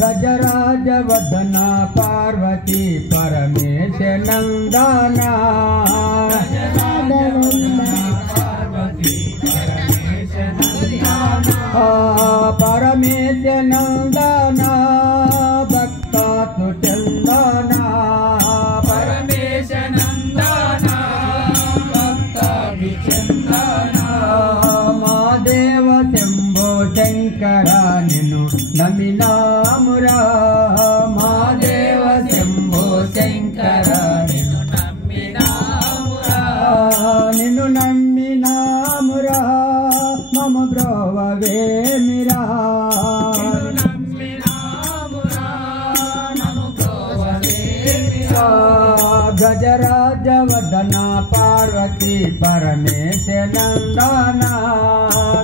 गजराज वदन पार्वती परमेश नंदना परमेश नंदना भक्ता तु चंदना परमेश नंदना भक्ता तु चंदना महादेव शंभो शंकरा निन्नु नमिनामुरा महादेव शंभो शंकरा निन्नु नमिनामुरा मम ब्रोववे मिरा गजराज वदन पार्वती परमेश नंदना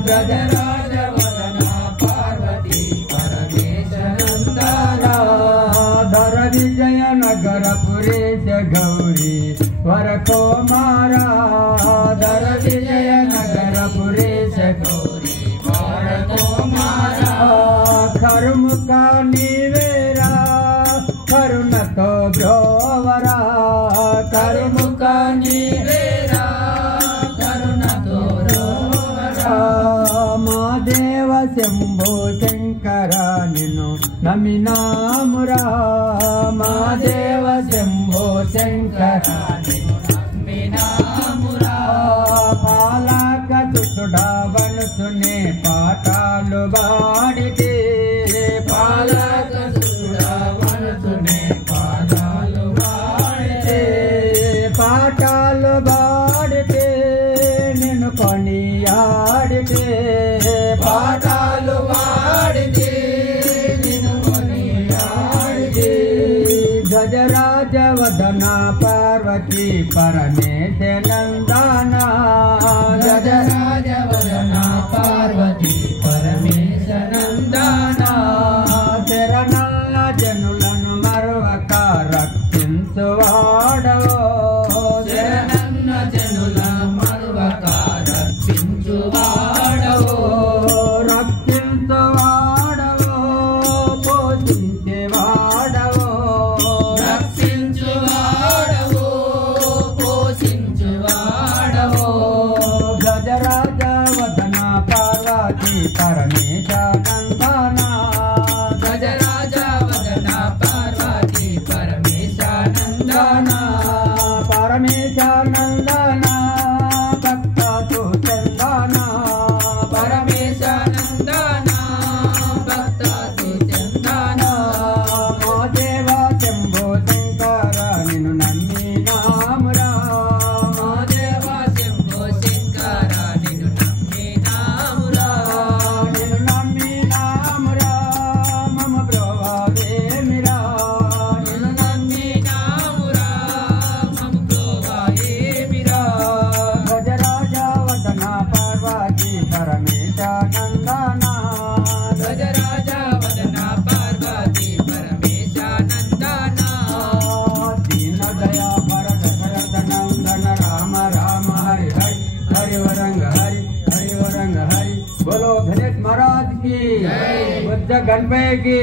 गजराज वदन पार्वती परमेश नंदना धर विजय नगर पुरेश गौरी वर को मारा धर विजय नगर पुरेश गौरी वर को मारा खरुमुका निवेरा करुण तो ब्रोवरा करुमुका निवेरा करुण तो ब्रोवरा महादेव शंभो शंकरा निन्नु नमिनामुरा महादेव शंभो शंकरा निन्नु नमिनामुरा पालक तुसुडावन सुने पाटालु बाडिते पालक तुसुडावन सुने पाटालु बाडिते पाटालु बाडिते निन्नु कोनियाडिते पाटालु बाडिते निन्नु कोनियाडिते गजराज वदन पार्वती परमेश नंदना गजराज वदन पार्वती परमेश नंदना शरणल्ल जनुలను మరువక రక్షించువాడవో శరణన్న జనులను మరువక రక్షించువాడవో రక్షించువాడవో పోషించేవాడవో రక్షించువాడవో పోషించువాడవో గజరాజ వదన పార్వతీ పరమేశ నందనా గజరాజ వదన పార్వతీ పరమేశ నందనా పరమేశ నందనా భక్త తు చందనా పరమేశ నందనా భక్త తు చందనా మహాదేవ శంభో శంకర నిన్ను నమ్మినామురా మహాదేవ శంభో శంకర నిన్ను నమ్మినామురా నిన్ను నమ్మినామురా మమ బ్రోవే మిరా నిన్ను నమ్మినామురా మమ బ్రోవే మిరా గజరాజ వదన పార్వతీ పరమేశ నందనా గజరాజ వదన పార్వతీ పరమేశ నందనా దీన దయా భరత భరత నందన రామ రామ హరి హరి हरि वरंग हरि हरि वरंग हरि बोलो गणेश महाराज की बुद्ध गणपति की